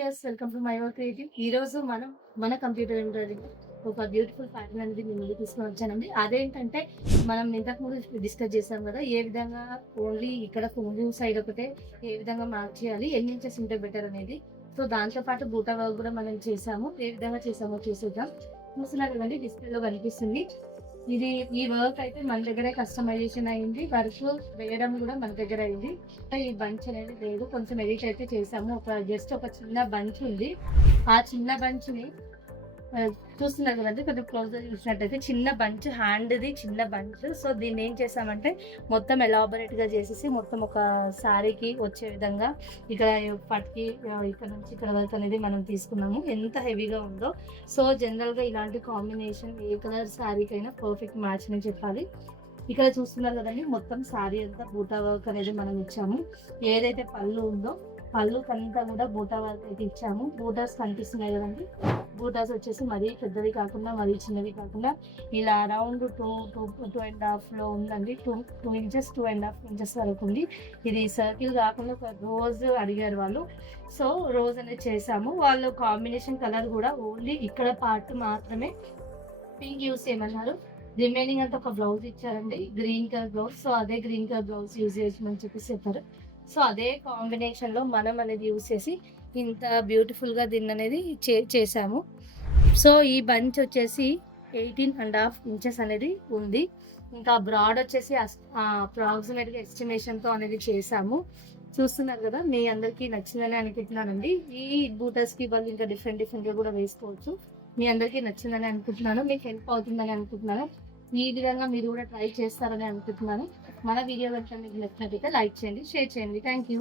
Viewers, welcome to my work creative. ఈ రోజు మనం మన కంప్యూటర్ ఎంబ్రాయిడరీ ఒక బ్యూటిఫుల్ ప్యాటర్న్ అనేది నేను ముందుకు తీసుకొని వచ్చానండి. అదేంటంటే మనం ఇంతకు ముందు డిస్కస్ చేసాం కదా, ఏ విధంగా ఓన్లీ ఇక్కడ కొంగు సైడ్ ఒకటే ఏ విధంగా మార్క్ చేయాలి, ఎన్ని ఇంచెస్ ఉంటే బెటర్ అనేది. సో దాంతో పాటు బూటా వర్క్ కూడా మనం చేసాము. ఏ విధంగా చేసామో చూసేద్దాం. చూస్తున్నారు కదండి, డిస్ప్లేలో కనిపిస్తుంది. ఇది ఈ వర్క్ అయితే మన దగ్గరే కస్టమైజేషన్ అయింది. వర్క్ వేయడం కూడా మన దగ్గర అయింది. ఈ బంచ్ అనేది లేదు, కొంచెం ఎడిట్ అయితే చేసాము. జస్ట్ ఒక చిన్న బంచ్ ఉంది. ఆ చిన్న బంచ్ ని చూస్తున్నారు కదండి, కొంచెం క్లోజ్ గా చూసినట్టయితే చిన్న బంచ్, హ్యాండ్ది చిన్న బంచ్. సో దీన్ని ఏం చేసామంటే మొత్తం ఎలాబొరేట్ గా చేసేసి మొత్తం ఒక శారీకి వచ్చే విధంగా ఇక్కడ పట్టికి ఇక్కడ నుంచి ఇక్కడ వరకు అనేది మనం తీసుకున్నాము. ఎంత హెవీగా ఉందో. సో జనరల్ గా ఇలాంటి కాంబినేషన్ ఏ కలర్ శారీకైనా పర్ఫెక్ట్ మ్యాచ్ అని చెప్పాలి. ఇక్కడ చూస్తున్నారు కదండి, మొత్తం శారీ అంతా బూటా వర్క్ అనేది మనం ఇచ్చాము. ఏదైతే పళ్ళు ఉందో పళ్ళుకంతా కూడా బూటా వర్క్ అయితే ఇచ్చాము. బూటాస్ కనిపిస్తున్నాయి కదండి, బూటాస్ వచ్చేసి మరీ పెద్దవి కాకుండా మరీ చిన్నవి కాకుండా ఇలా అరౌండ్ 2.5 ఉందండి. 2 ఇంచెస్ 2.5 ఇంచెస్ వరకు ఉంది. ఇది సర్కిల్ కాకుండా ఒక రోజ్ అడిగారు వాళ్ళు. సో రోజ్ అనేది చేసాము. వాళ్ళు కాంబినేషన్ కలర్ కూడా ఓన్లీ ఇక్కడ పార్ట్ మాత్రమే పింక్ యూస్ చేయమన్నారు. రిమైనింగ్ అంతా ఒక బ్లౌజ్ ఇచ్చారండి, గ్రీన్ కలర్ బ్లౌజ్. సో అదే గ్రీన్ కలర్ బ్లౌజ్ యూజ్ చేయమని చెప్పేసి చెప్పారు. సో అదే కాంబినేషన్ లో మనం అనేది యూజ్ చేసి ఇంత బ్యూటిఫుల్ గా దీన్ని అనేది చేసాము. సో ఈ బంచ్ వచ్చేసి 18.5 ఇంచెస్ అనేది ఉంది. ఇంకా బ్రాడ్ వచ్చేసి అప్రాక్సిమేట్ గా ఎస్టిమేషన్ తో అనేది చేసాము. చూస్తున్నారు కదా, మీ అందరికీ నచ్చిందని అనుకుంటున్నానండి. ఈ బూటర్స్ కి వాళ్ళు ఇంకా డిఫరెంట్ గా కూడా వేసుకోవచ్చు. మీ అందరికీ నచ్చిందని అనుకుంటున్నాను, మీకు హెల్ప్ అవుతుందని అనుకుంటున్నాను. ఈ విధంగా మీరు కూడా ట్రై చేస్తారని అనుకుంటున్నాను. మన వీడియో కనుక మీకు నచ్చినట్లయితే లైక్ చేయండి, షేర్ చేయండి. Thank you.